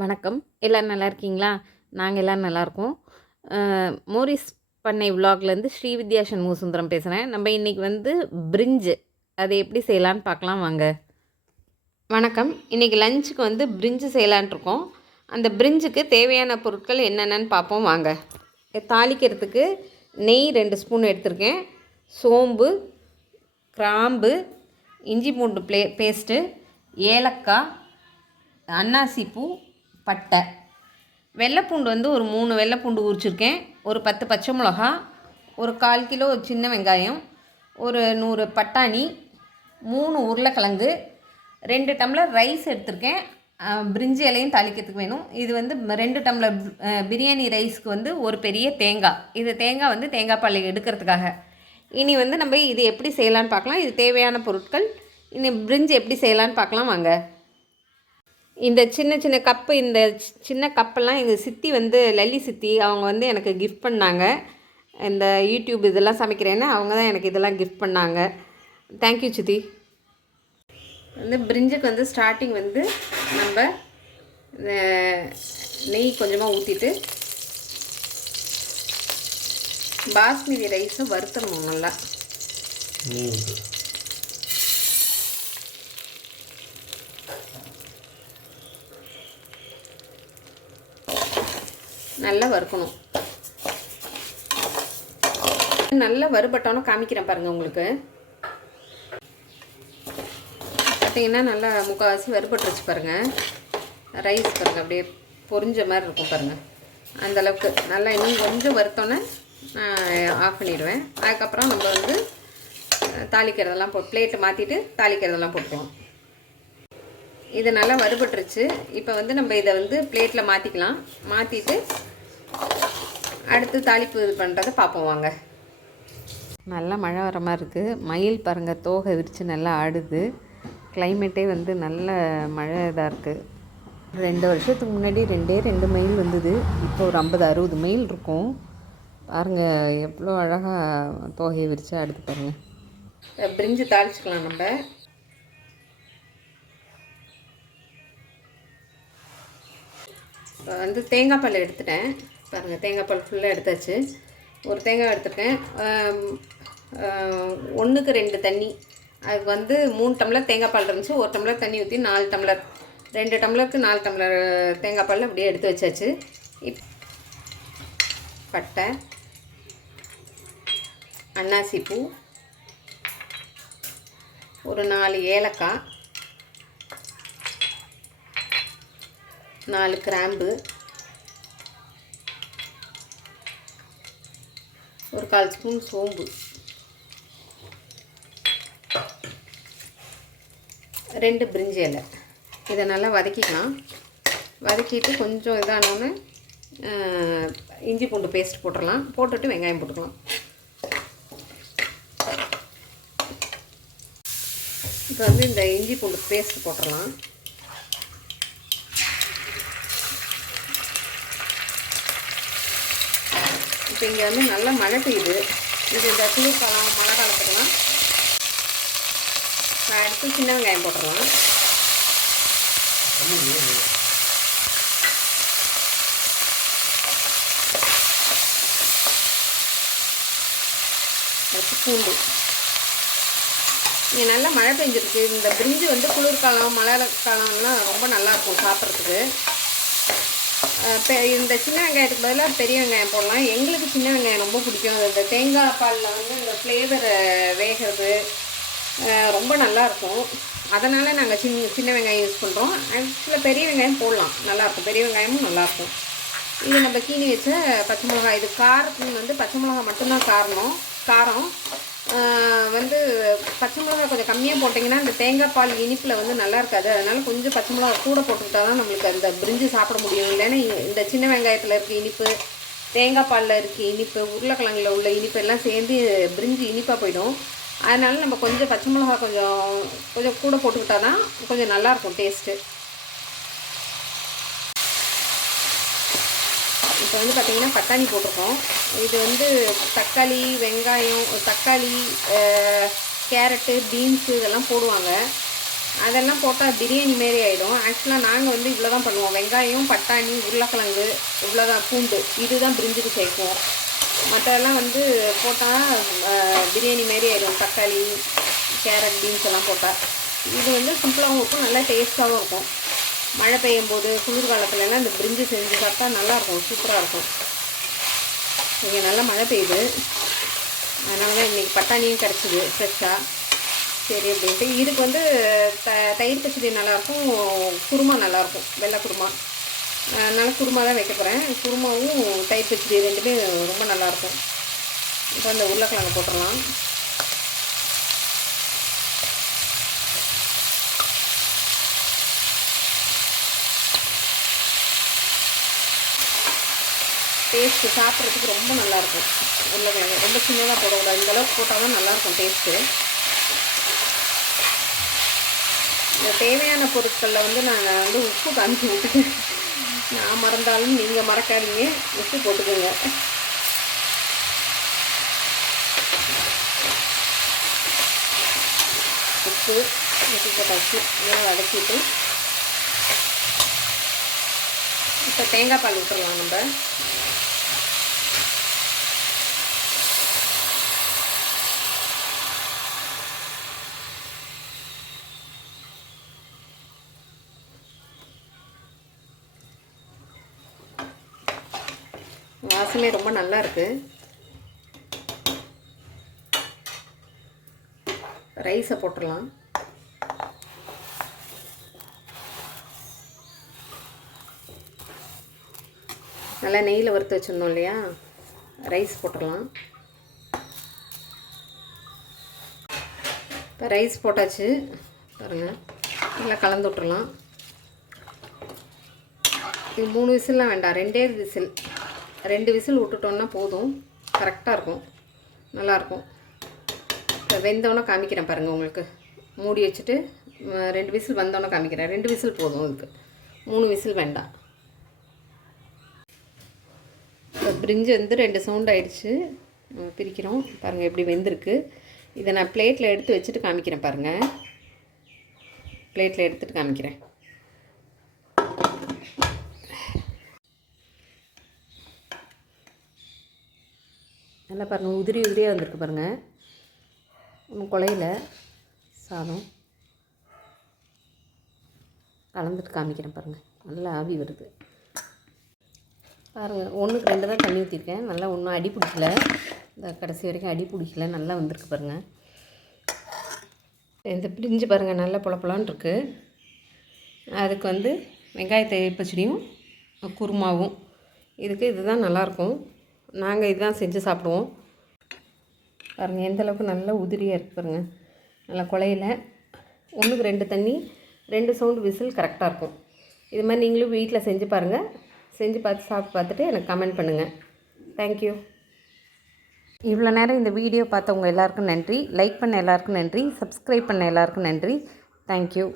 வணக்கம். எல்லாரும் நல்லா இருக்கீங்களா? நாங்க எல்லாரும் நல்லாயிருக்கோம். மோரிஸ் பண்ணை விலாக்லேருந்து ஸ்ரீவித்யா சண்முகசுந்தரம் பேசுகிறேன். நம்ம இன்றைக்கி வந்து பிரிஞ்சு அதை எப்படி செய்யலான்னு பார்க்கலாம் வாங்க. வணக்கம். இன்றைக்கி லஞ்சுக்கு வந்து பிரிஞ்சு செய்யலான்ட்ருக்கோம். அந்த பிரிஞ்சுக்கு தேவையான பொருட்கள் என்னென்னு பார்ப்போம் வாங்க. தாளிக்கிறதுக்கு நெய் 2 ஸ்பூன் எடுத்திருக்கேன். சோம்பு, கிராம்பு, இஞ்சி பூண்டு பேஸ்ட்டு, ஏலக்காய், அன்னாசிப்பூ, பட்டை, வெள்ளைப்பூண்டு வந்து ஒரு 3 வெள்ளைப்பூண்டு உரிச்சிருக்கேன். ஒரு 10 பச்சை மிளகா, ஒரு 1/4 கிலோ சின்ன வெங்காயம், ஒரு 100 பட்டாணி, 3 உருளைக்கிழங்கு, 2 டம்ளர் ரைஸ் எடுத்திருக்கேன். பிரிஞ்சி இலையும் தாளிக்கிறதுக்கு வேணும். இது வந்து 2 டம்ளர் பிரியாணி ரைஸ்க்கு வந்து ஒரு பெரிய தேங்காய். இது தேங்காய் வந்து தேங்காய் பால் எடுக்கிறதுக்காக. இனி வந்து நம்ம இது எப்படி செய்யலான்னு பார்க்கலாம். இது தேவையான பொருட்கள். இனி பிரிஞ்சி எப்படி செய்யலான்னு பார்க்கலாம் வாங்க. இந்த சின்ன சின்ன கப்பு, இந்த சின்ன கப்பெல்லாம் எங்கள் சித்தி வந்து லல்லி சித்தி அவங்க வந்து எனக்கு கிஃப்ட் பண்ணாங்க. இந்த யூடியூப் இதெல்லாம் சமைக்கிறேன்னு அவங்க தான் எனக்கு இதெல்லாம் கிஃப்ட் பண்ணாங்க. தேங்க்யூ சித்தி. வந்து பிரிஞ்சுக்கு வந்து ஸ்டார்டிங் வந்து நம்ம நெய் கொஞ்சமாக ஊற்றிட்டு பாஸ்மதி ரைஸும் வறுத்தணும் நல்லா. நல்லா வறுக்கணும். நல்லா வறுபட்டோன்னு காமிக்கிறேன் பாருங்கள். உங்களுக்கு பார்த்தீங்கன்னா நல்லா முக்கால்வாசி வறுபட்டுருச்சு பாருங்கள். ரைஸ் பாருங்கள் அப்படியே பொரிஞ்ச மாதிரி இருக்கும் பாருங்கள். அந்தளவுக்கு நல்லா இன்னும் கொஞ்சம் வறுத்தோன்னே ஆஃப் பண்ணிடுவேன். அதுக்கப்புறம் நம்ம வந்து தாளிக்கிறதெல்லாம் பிளேட்டை மாற்றிட்டு தாளிக்கிறதெல்லாம் போட்டுக்கலாம். இது நல்லா வறுபட்டுருச்சு. இப்போ வந்து நம்ம இதை வந்து பிளேட்டில் மாற்றிக்கலாம். மாற்றிட்டு அடுத்து தாளிப்பு இது பண்ணுறதை பார்ப்போம் வாங்க. நல்லா மழை வர மாதிரி இருக்குது. மயில் பாருங்கள் தோகை விரித்து நல்லா ஆடுது. கிளைமேட்டே வந்து நல்ல மழை இதாக இருக்குது. 2 வருஷத்துக்கு முன்னாடி 2 மயில் வந்தது. இப்போ ஒரு 50-60 மயில் இருக்கும் பாருங்கள். எவ்வளோ அழகாக தோகையை விரித்து ஆடுது பாருங்கள். பிரிஞ்சு தாளிச்சிக்கலாம். நம்ம வந்து தேங்காய் பால் எடுத்துட்டேன் பாருங்கள். தேங்காய் பால் ஃபுல்லாக எடுத்தாச்சு. ஒரு தேங்காய் எடுத்துட்டேன். 1க்கு 2 தண்ணி. அதுக்கு வந்து 3 டம்ளர் தேங்காய் பால் இருந்துச்சு. 1 டம்ளர் தண்ணி ஊற்றி 4 டம்ளர், 2 டம்ளருக்கு 4 டம்ளர் தேங்காய் பால் அப்படியே எடுத்து வச்சாச்சு. பட்டை, அன்னாசிப்பூ, ஒரு 4 ஏலக்காய், 4 கிராம்பு, ஒரு 1/4 ஸ்பூன் சோம்பு, 2 பிரிஞ்சி இலை. இதை நல்லா வதக்கிக்கலாம். வதக்கிட்டு கொஞ்சம் இதானோன்னு இஞ்சி பூண்டு பேஸ்ட் போட்டுடலாம். போட்டுட்டு வெங்காயம் போட்டுக்கலாம். இப்போ வந்து இந்த இஞ்சி பூண்டு பேஸ்ட் போட்டுடலாம். இப்போ இங்கே வந்து நல்லா மழை பெய்யுது. இது இந்த குளிர்காலம் மழை காலத்துக்கெல்லாம் நான் எடுத்து சின்ன வெங்காயம் போட்டுடலாம். பூண்டு. இங்கே நல்லா மழை பெஞ்சிருக்கு. இந்த பிரிஞ்சு வந்து குளிர்காலம் மழை காலம்லாம் ரொம்ப நல்லாயிருக்கும் சாப்பிட்றதுக்கு. இந்த சின்ன வெங்காயத்துக்கு பதிலாக பெரிய வெங்காயம் போடலாம். எங்களுக்கு சின்ன வெங்காயம் ரொம்ப பிடிக்கும். இந்த தேங்காய் பாலில் வந்து இந்த ஃப்ளேவர் வேகிறது ரொம்ப நல்லாயிருக்கும். அதனால் நாங்கள் சின்ன வெங்காயம் யூஸ் பண்ணுறோம். ஆக்சுவலாக பெரிய வெங்காயம் போடலாம், நல்லாயிருக்கும். பெரிய வெங்காயமும் நல்லாயிருக்கும். இது நம்ம கீனி வச்ச பச்சை மிளகாய். இது காரத்துக்கு வந்து பச்சை மிளகாய் மட்டும்தான் காரம். வந்து பச்சை மிளகாய் கொஞ்சம் கம்மியாக போட்டிங்கன்னா இந்த தேங்காய் பால் இனிப்பில் வந்து நல்லா இருக்காது. அதனால் கொஞ்சம் பச்சை மிளகாய் கூட போட்டுக்கிட்டா தான் நம்மளுக்கு அந்த பிரிஞ்சு சாப்பிட முடியும். இல்லைன்னா இந்த சின்ன வெங்காயத்தில் இருக்க இனிப்பு, தேங்காய் பாலில் இருக்க இனிப்பு, உருளைக்கிழங்குல உள்ள இனிப்பு எல்லாம் சேர்ந்து பிரிஞ்சு இனிப்பாக போயிடும். அதனால் நம்ம கொஞ்சம் பச்சை மிளகாய் கொஞ்சம் கூட போட்டுக்கிட்டா தான் கொஞ்சம் நல்லாயிருக்கும் டேஸ்ட்டு. இப்போ வந்து பார்த்திங்கன்னா பட்டாணி போட்டிருக்கோம். இது வந்து தக்காளி, வெங்காயம், தக்காளி, கேரட்டு, பீன்ஸு இதெல்லாம் போடுவாங்க. அதெல்லாம் போட்டால் பிரியாணி மாரி ஆகிடும். ஆக்சுவலாக நாங்கள் வந்து இவ்வளோ தான் பண்ணுவோம். வெங்காயம், பட்டாணி, உருளைக்கிழங்கு, இவ்வளோதான், பூண்டு, இதுதான் பிரிஞ்சுக்கு சேர்க்குவோம். மற்றெல்லாம் வந்து போட்டால் பிரியாணி மாரி ஆகிடும். தக்காளி, கேரட், பீன்ஸ் எல்லாம் போட்டால். இது வந்து சிம்பிளாகவும் இருக்கும், நல்லா டேஸ்ட்டாகவும் இருக்கும். மழை பெய்யும் போது குளிர்காலத்துலலாம் இந்த பிரிஞ்சு செஞ்சு சாப்பிட்டா நல்லாயிருக்கும், சூப்பராக இருக்கும். இங்கே நல்லா மழை பெய்யுது, அதனால தான் இன்றைக்கி பட்டாணியும் கிடச்சிது ஃப்ரெஷ்ஷாக. சரி அப்படின்ட்டு இதுக்கு வந்து தயிர் பச்சடி நல்லாயிருக்கும், குருமா நல்லாயிருக்கும், வெள்ளை குருமா. அதனால் குருமா தான் வைக்க போகிறேன். குருமாவும் தயிர் பச்சடி ரெண்டுமே ரொம்ப நல்லாயிருக்கும். இப்போ அந்த உருளைக்கிழங்கு போட்டுடலாம். டேஸ்ட்டு சாப்பிட்றதுக்கு ரொம்ப நல்லாயிருக்கும். உருளைக்கிழங்கு ரொம்ப சின்னதாக போடக்கூடாது, இந்தளவுக்கு போட்டால் தான் நல்லாயிருக்கும் டேஸ்ட்டு. இந்த தேவையான பொருட்களில் வந்து நான் வந்து உப்பு காமிச்சு விட்டுட்டேன். நான் மறந்தாலும் நீங்கள் மறக்காதீங்க, உப்பு போட்டுக்கோங்க. உப்பு போட்டாச்சு, வதக்கிட்டு இப்போ தேங்காய் பால் விட்டுடலாம் நம்ம. வாசமே ரொம்ப நல்லா இருக்குது. ரைஸை போட்டுடலாம். நல்லா நெய்யில் வறுத்து வச்சுருந்தோம் இல்லையா, ரைஸ் போட்டுடலாம். இப்போ ரைஸ் போட்டாச்சு பாருங்கள், நல்லா கலந்து விட்டுறலாம். இது 3 விசில்லாம் வேண்டாம், 2 விசில், 2 விசில் விட்டுட்டோன்னா போதும், கரெக்டாக இருக்கும், நல்லாயிருக்கும். இப்போ வெந்தோன்னே காமிக்கிறேன் பாருங்கள் உங்களுக்கு. மூடி வச்சுட்டு 2 விசில் வந்தோன்னே காமிக்கிறேன். 2 விசில் போதும் இதுக்கு, 3 விசில் வேண்டாம். இப்போ பிரிஞ்சு வந்து 2 சவுண்ட் ஆகிடுச்சு, பிரிக்கிறோம் பாருங்கள் எப்படி வெந்திருக்கு. இதை நான் பிளேட்டில் எடுத்து வச்சுட்டு காமிக்கிறேன் பாருங்கள். பிளேட்டில் எடுத்துகிட்டு காமிக்கிறேன். நல்லா பாருங்கள், உதிரி உதிரியாக வந்திருக்கு பாருங்கள். ஒன்றும் குழையில சாதம். கலந்துட்டு காமிக்கிறேன் பாருங்கள், நல்லா ஆவி வருது பாருங்கள். 1க்கு 2 தான் தண்ணி ஊற்றிருக்கேன். நல்லா ஒன்றும் அடி பிடிக்கல, இந்த கடைசி வரைக்கும் அடி பிடிக்கல, நல்லா வந்திருக்கு பாருங்கள். இந்த பிரிஞ்சு பாருங்கள் நல்லா பொலப்பொலான்னு இருக்குது. அதுக்கு வந்து வெங்காய தயிர் பச்சடியும் குருமாவும், இதுக்கு இதுதான் நல்லாயிருக்கும். நாங்கள் இதுதான் செஞ்சு சாப்பிடுவோம். பாருங்கள் எந்தளவுக்கு நல்லா உதிரியாக இருக்குது பாருங்கள், நல்லா குழையில. 1க்கு 2 தண்ணி, 2 சவுண்டு விசில் கரெக்டாக இருக்கும். இது மாதிரி நீங்களும் வீட்டில் செஞ்சு பாருங்கள். செஞ்சு பார்த்து சாப்பிட்டு பார்த்துட்டு எனக்கு கமெண்ட் பண்ணுங்கள். தேங்க்யூ. இவ்வளோ நேரம் இந்த வீடியோ பார்த்தவங்க எல்லாருக்கும் நன்றி. லைக் பண்ண எல்லாருக்கும் நன்றி. சப்ஸ்கிரைப் பண்ண எல்லாருக்கும் நன்றி. தேங்க்யூ.